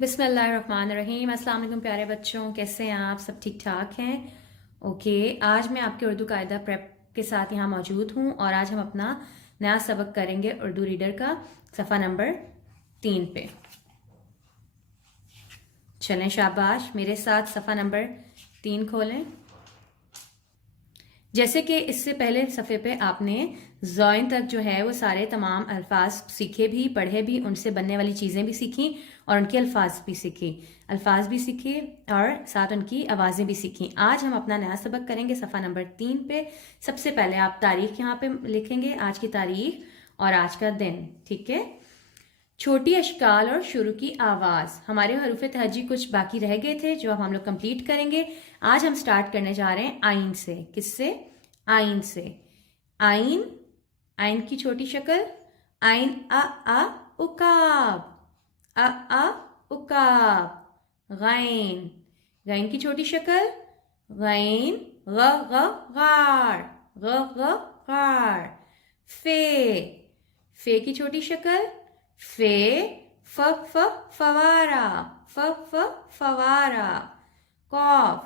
बिस्मिल्लाहिर्रहमानिर्रहीम। अस्सलाम वालेकुम प्यारे बच्चों, कैसे हैं आप? सब ठीक ठाक हैं? ओके, आज मैं आपके उर्दू कायदा प्रेप के साथ यहाँ मौजूद हूँ और आज हम अपना नया सबक करेंगे उर्दू रीडर का, सफ़ा नंबर 3 पे। चलें शाबाश, मेरे साथ सफ़ा नंबर 3 खोलें। जैसे कि इससे पहले सफ़े पे आपने ज़ॉइन तक जो है वो सारे तमाम अल्फाज सीखे भी, पढ़े भी, उनसे बनने वाली चीज़ें भी सीखी और उनके अल्फाज भी सीखे और साथ उनकी आवाज़ें भी सीखी। आज हम अपना नया सबक करेंगे सफ़ा नंबर 3 पे। सबसे पहले आप तारीख यहाँ पे लिखेंगे, आज की तारीख और आज का दिन, ठीक है। छोटी अशकाल और शुरू की आवाज़, हमारे हरूफ तहज्जी कुछ बाकी रह गए थे जो अब हम लोग कंप्लीट करेंगे। आज हम स्टार्ट करने जा रहे हैं आइन से। किससे? आइन से। आइन, आइन की छोटी शक्ल आइन आ उकाब, आ उकाब। गैन, गैन की छोटी शक्ल गैन गार, गार। फे, फे की छोटी शक्ल फे फवारा, फवारा। कौफ,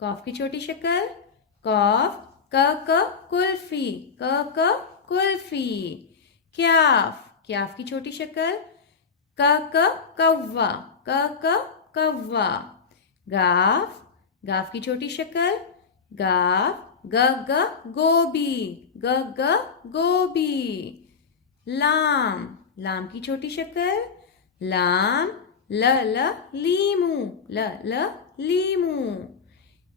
कौफ की छोटी शक्ल कौफ कुल्फी, कुल्फी। क्याफ, क्याफ की छोटी शक्ल कौवा, कौवा। गाफ, गाफ की छोटी शक्ल गाफ गोबी, गोबी। लाम, लाम की छोटी शक्ल लाम लीमू, लीमू।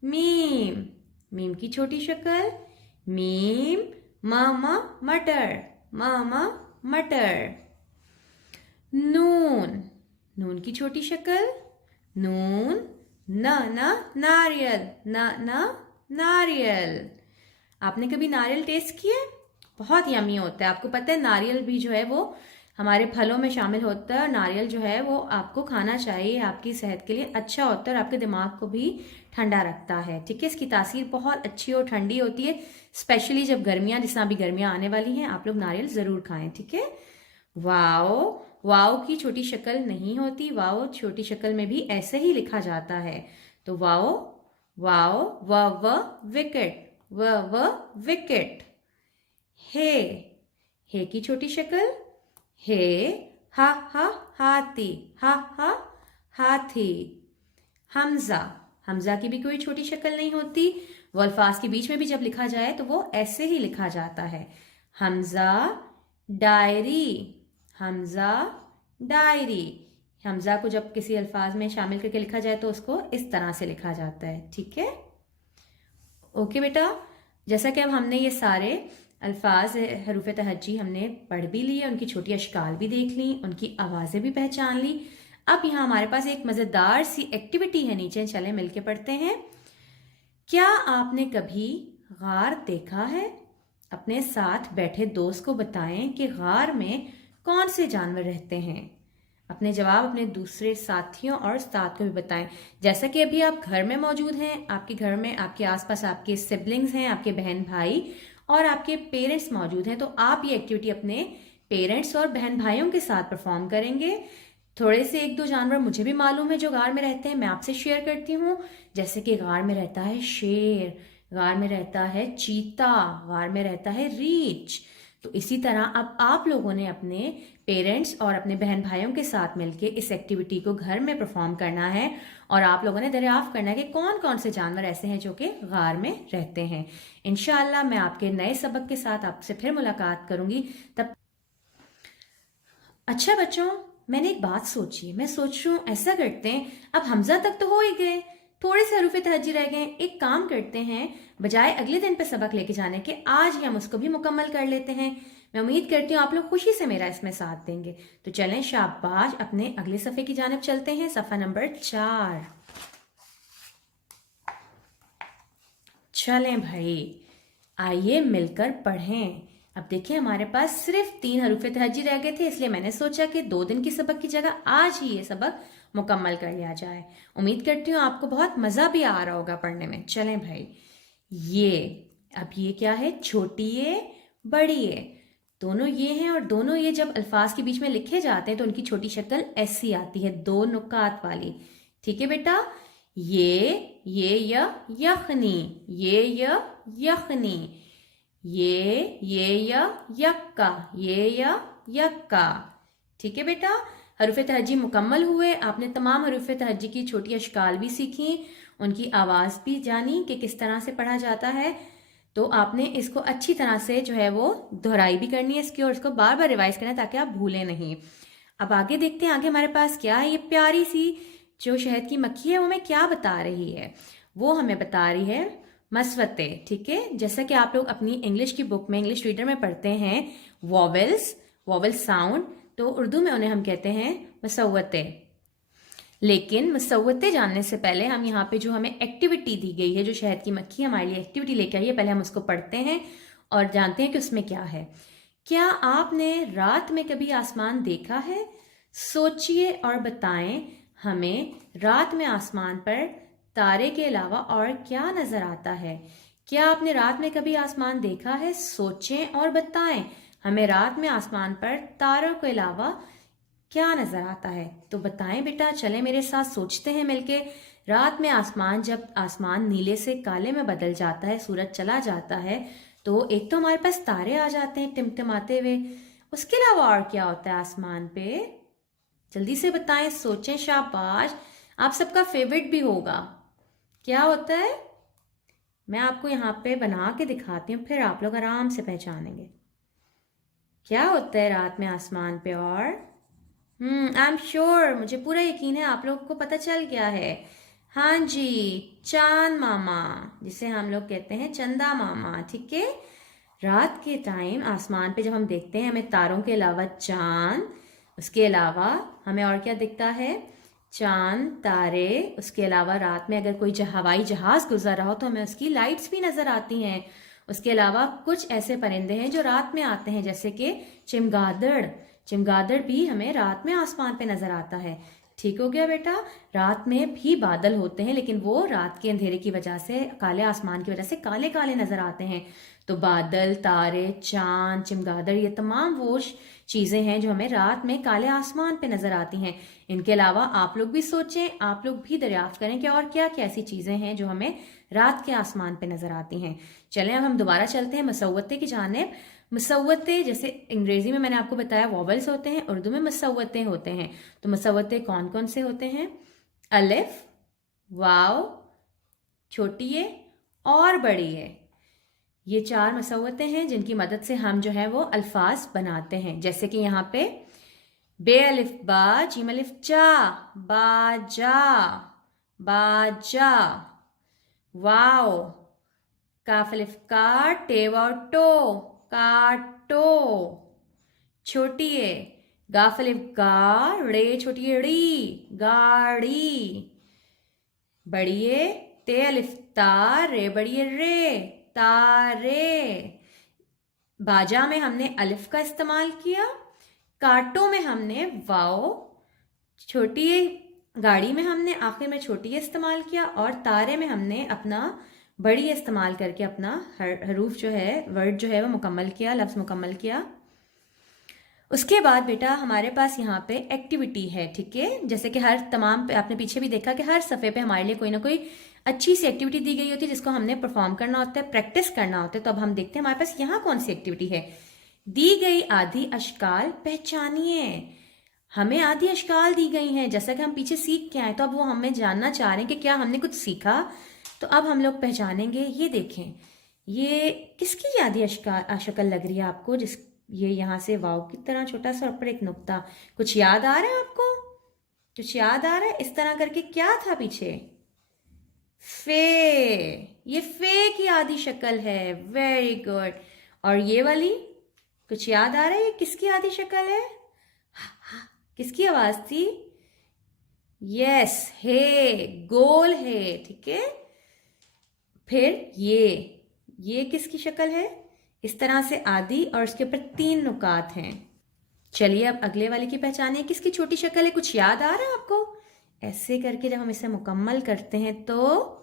मीम, मीम की छोटी शक्ल मीम मटर, मटर। नून, नून की छोटी शक्ल नून नारियल, नारियल। आपने कभी नारियल टेस्ट किया? बहुत यमी होता है। आपको पता है नारियल भी जो है वो हमारे फलों में शामिल होता है और नारियल जो है वो आपको खाना चाहिए, आपकी सेहत के लिए अच्छा होता है और आपके दिमाग को भी ठंडा रखता है, ठीक है। इसकी तासीर बहुत अच्छी और ठंडी होती है, स्पेशली जब गर्मियाँ, जिस तरह अभी गर्मियाँ आने वाली हैं, आप लोग नारियल ज़रूर खाएं, ठीक है। वाओ, वाओ की छोटी शक्ल नहीं होती, वाओ छोटी शक्ल में भी ऐसे ही लिखा जाता है। तो वाओ, वाओ व विकेट, व विकेट। हे, हे की छोटी शक्ल हे हाथी, हाथी। हमजा, हमजा की भी कोई छोटी शक्ल नहीं होती, वो अल्फाज के बीच में भी जब लिखा जाए तो वो ऐसे ही लिखा जाता है। Hamza diary, Hamza diary. हमजा को जब किसी अल्फाज में शामिल करके लिखा जाए तो उसको इस तरह से लिखा जाता है, ठीक है। ओके बेटा, जैसा कि अब हमने ये सारे अल्फाज हरूफ तहज्जी हमने पढ़ भी लिए, उनकी छोटी अशकाल भी देख ली, उनकी आवाज़ें भी पहचान ली। अब यहाँ हमारे पास एक मज़ेदार सी एक्टिविटी है, नीचे चले मिलके पढ़ते हैं। क्या आपने कभी गार देखा है? अपने साथ बैठे दोस्त को बताएं कि गार में कौन से जानवर रहते हैं। अपने जवाब अपने दूसरे साथियों और उस्ताद को भी बताएं। जैसा कि अभी आप घर में मौजूद हैं, आपके घर में आपके आसपास आपके सिबलिंग्स हैं, आपके बहन भाई और आपके पेरेंट्स मौजूद हैं, तो आप ये एक्टिविटी अपने पेरेंट्स और बहन भाइयों के साथ परफॉर्म करेंगे। थोड़े से एक दो जानवर मुझे भी मालूम है जो गार में रहते हैं, मैं आपसे शेयर करती हूँ। जैसे कि गार में रहता है शेर, गार में रहता है चीता, गार में रहता है रीछ। तो इसी तरह अब आप लोगों ने अपने पेरेंट्स और अपने बहन भाइयों के साथ मिलके इस एक्टिविटी को घर में परफॉर्म करना है और आप लोगों ने दरियाफ्त करना है कि कौन कौन से जानवर ऐसे हैं जो कि गार में रहते हैं। इंशाअल्लाह मैं आपके नए सबक के साथ आपसे फिर मुलाकात करूंगी। तब अच्छा बच्चों, मैंने एक बात सोची, मैं सोच रही हूँ ऐसा करते हैं, अब हमजा तक तो हो ही गए, थोड़े से हरूफ तहज्जी रह गए। एक काम करते हैं, बजाय अगले दिन पे सबक लेके जाने के आज ही हम उसको भी मुकम्मल कर लेते हैं। मैं उम्मीद करती हूँ आप लोग खुशी से मेरा इसमें साथ देंगे। तो चलें शाबाश, अपने अगले सफ़े की जानिब चलते हैं, सफ़ा नंबर 4। चलें भाई, आइए मिलकर पढ़ें। अब देखिए हमारे पास सिर्फ 3 हरूफ तहज्जी रह गए थे, इसलिए मैंने सोचा कि 2 दिन की सबक की जगह आज ही ये सबक मुकम्मल कर लिया जाए। उम्मीद करती हूँ आपको बहुत मज़ा भी आ रहा होगा पढ़ने में। चलें भाई, ये अब ये क्या है? छोटी ए बड़ी ए। दोनों ये हैं और दोनों ये जब अल्फाज के बीच में लिखे जाते हैं तो उनकी छोटी शक्ल ऐसी आती है, 2 नुकात वाली। ठीक है बेटा, ये यखनी, ये यखनी, ये यक्का, ये यक्का। ठीक है बेटा, हरूफ तहज्जी मुकम्मल हुए। आपने तमाम हरूफ तहज्जी की छोटी अशकाल भी सीखी, उनकी आवाज़ भी जानी कि किस तरह से पढ़ा जाता है। तो आपने इसको अच्छी तरह से जो है वो दोहराई भी करनी है इसकी, और इसको बार बार रिवाइज करना है ताकि आप भूलें नहीं। अब आगे देखते हैं, आगे हमारे पास क्या है। ये प्यारी सी जो शहद की मक्खी है वो हमें क्या बता रही है? वो हमें बता रही है मसवते। ठीक है, जैसा कि आप लोग अपनी इंग्लिश की बुक में, इंग्लिश रीडर में पढ़ते हैं वॉवेल्स, वॉवेल साउंड, तो उर्दू में उन्हें हम कहते हैं मसवते। लेकिन मसवते जानने से पहले हम यहाँ पे जो हमें एक्टिविटी दी गई है, जो शहद की मक्खी हमारे लिए एक्टिविटी लेकर आई है, पहले हम उसको पढ़ते हैं और जानते हैं कि उसमें क्या है। क्या आपने रात में कभी आसमान देखा है? सोचिए और बताएं हमें रात में आसमान पर तारे के अलावा और क्या नजर आता है। क्या आपने रात में कभी आसमान देखा है? सोचें और बताएं हमें रात में आसमान पर तारों के अलावा क्या नजर आता है। तो बताएं बेटा, चलें मेरे साथ सोचते हैं मिलके। रात में आसमान, जब आसमान नीले से काले में बदल जाता है, सूरज चला जाता है, तो एक तो हमारे पास तारे आ जाते हैं टिमटिमाते हुए, उसके अलावा और क्या होता है आसमान पे? जल्दी से बताएं, सोचें, शाबाश। आप सबका फेवरेट भी होगा, क्या होता है? मैं आपको यहाँ पे बना के दिखाती हूँ, फिर आप लोग आराम से पहचानेंगे क्या होता है रात में आसमान पे। और आई एम श्योर, मुझे पूरा यकीन है आप लोग को पता चल गया है। हाँ जी, चांद मामा, जिसे हम लोग कहते हैं चंदा मामा। ठीक है, रात के टाइम आसमान पे जब हम देखते हैं, हमें तारों के अलावा चांद, उसके अलावा हमें और क्या दिखता है? चांद, तारे, उसके अलावा रात में अगर कोई हवाई जहाज गुजर रहा हो तो हमें उसकी लाइट्स भी नजर आती हैं। उसके अलावा कुछ ऐसे परिंदे हैं जो रात में आते हैं, जैसे कि चमगादड़। चमगादड़ भी हमें रात में आसमान पे नजर आता है। ठीक हो गया बेटा, रात में भी बादल होते हैं, लेकिन वो रात के अंधेरे की वजह से, काले आसमान की वजह से काले काले नजर आते हैं। तो बादल, तारे, चांद, चमगादड़, ये तमाम वो चीजें हैं जो हमें रात में काले आसमान पे नजर आती हैं। इनके अलावा आप लोग भी सोचें, आप लोग भी दरियाफ्त करें कि और क्या क्या ऐसी चीजें हैं जो हमें रात के आसमान पे नजर आती हैं। चलें अब हम दोबारा चलते हैं मसवते की जानिब। मसवते, जैसे अंग्रेजी में मैंने आपको बताया वॉवल्स होते हैं, उर्दू में मसवते होते हैं। तो मसवते कौन कौन से होते हैं? अलिफ, वाव, छोटी ए और बड़ी ए। ये 4 मसवते हैं जिनकी मदद से हम जो है वो अल्फाज बनाते हैं। जैसे कि यहाँ पे बे अलिफ बा, जीम अलिफ जा, बाजा, बाजा। वाव, काफ अलिफ का, टे वाव टो, काटो। छोटी ए, गाफ अलिफ गा, रे छोटी ए ड़ी, गाड़ी। बड़ी ए, ते अलिफ ता, रे बड़ी ए रे, तारे। बाजा में हमने अलिफ का इस्तेमाल किया, काटो में हमने वाओ, छोटी गाड़ी में हमने आखिर में छोटी इस्तेमाल किया, और तारे में हमने अपना बड़ी इस्तेमाल करके अपना हरूफ जो है, वर्ड जो है वो मुकम्मल किया, लफ्ज़ मुकम्मल किया। उसके बाद बेटा हमारे पास यहाँ पे एक्टिविटी है। ठीक है, जैसे कि हर तमाम पे आपने पीछे भी देखा कि हर सफ़े पे हमारे लिए कोई ना कोई अच्छी सी एक्टिविटी दी गई होती है जिसको हमने परफॉर्म करना होता है, प्रैक्टिस करना होता है। तो अब हम देखते हैं हमारे पास यहाँ कौन सी एक्टिविटी है। दी गई आधी अशकाल पहचानिए। हमें आधी अशकाल दी गई हैं, जैसा कि हम पीछे सीख के आए, तो अब वो हमें जानना चाह रहे हैं कि क्या हमने कुछ सीखा। तो अब हम लोग पहचानेंगे। ये देखें, ये किसकी आधी शक्ल लग रही है आपको? जिस ये यहाँ से वाव की तरह छोटा सा ऊपर एक नुक्ता, कुछ याद आ रहा है आपको? कुछ याद आ रहा है? इस तरह करके क्या था पीछे? फे, ये फे की आधी शक्ल है। Very good. और ये वाली कुछ याद आ रहा है? ये किसकी आधी शक्ल है? किसकी आवाज थी? यस, हे, गोल है। ठीक है, फिर ये किसकी शक्ल है? इस तरह से आधी, और उसके ऊपर 3 नुकात हैं। चलिए अब अगले वाले की पहचानिए, किसकी छोटी शक्ल है? कुछ याद आ रहा है आपको? ऐसे करके जब हम इसे मुकम्मल करते हैं तो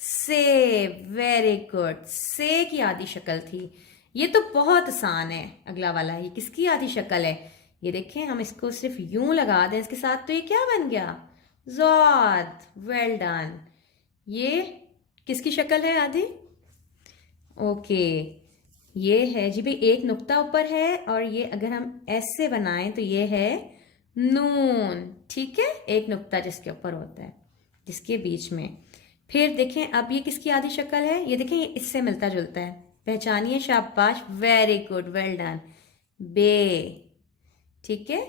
से, वेरी गुड, से की आधी शक्ल थी। ये तो बहुत आसान है। अगला वाला, ये किसकी आधी शक्ल है? ये देखें, हम इसको सिर्फ यूं लगा दें इसके साथ तो ये क्या बन गया? ज़ॉद। Well done. ये किसकी शक्ल है आधी? ओके, ये है जी भाई, एक नुक्ता ऊपर है और ये अगर हम ऐसे बनाएं तो ये है नून। ठीक है, एक नुक्ता जिसके ऊपर होता है, जिसके बीच में। फिर देखें अब ये किसकी आधी शक्ल है? ये देखें, ये इससे मिलता जुलता है, पहचानिए। शाबाश, वेरी गुड, वेल डन। बे। ठीक है,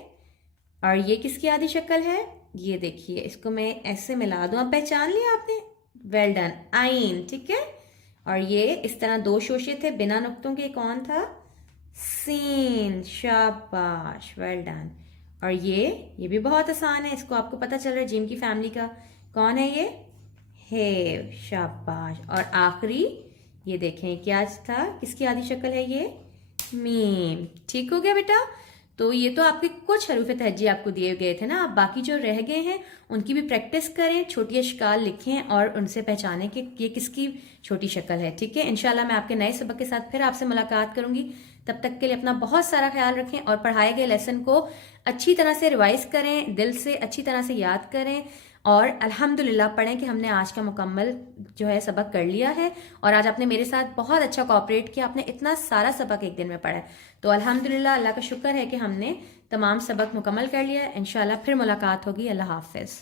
और ये किसकी आधी शक्ल है? ये देखिए, इसको मैं ऐसे मिला दूं, अब पहचान लिया आपने? वेल डन, आइन। ठीक है, और ये इस तरह दो शोशे थे बिना नुक्तों के, कौन था? सीन। शाबाश, वेल डन। और ये भी बहुत आसान है, इसको आपको पता चल रहा है, जिम की फैमिली का। कौन है ये? है। शाबाश। और आखिरी ये देखें क्या था, किसकी आधी शक्ल है? ये मीम। ठीक हो गया बेटा। तो ये तो आपके कुछ हरूफ तहज्जी आपको दिए गए थे ना, आप बाकी जो रह गए हैं उनकी भी प्रैक्टिस करें, छोटी अशकाल लिखें और उनसे पहचानें कि ये किसकी छोटी शक्ल है। ठीक है, इंशाल्लाह मैं आपके नए सबक के साथ फिर आपसे मुलाकात करूंगी। तब तक के लिए अपना बहुत सारा ख्याल रखें और पढ़ाए गए लेसन को अच्छी तरह से रिवाइज करें, दिल से अच्छी तरह से याद करें और अल्हम्दुलिल्लाह पढ़ें कि हमने आज का मुकम्मल जो है सबक कर लिया है। और आज आपने मेरे साथ बहुत अच्छा कोऑपरेट किया, आपने इतना सारा सबक एक दिन में पढ़ा है, तो अल्हम्दुलिल्लाह, अल्लाह का शुक्र है कि हमने तमाम सबक मुकम्मल कर लिया है। इंशाल्लाह फिर मुलाकात होगी। अल्लाह हाफिज़।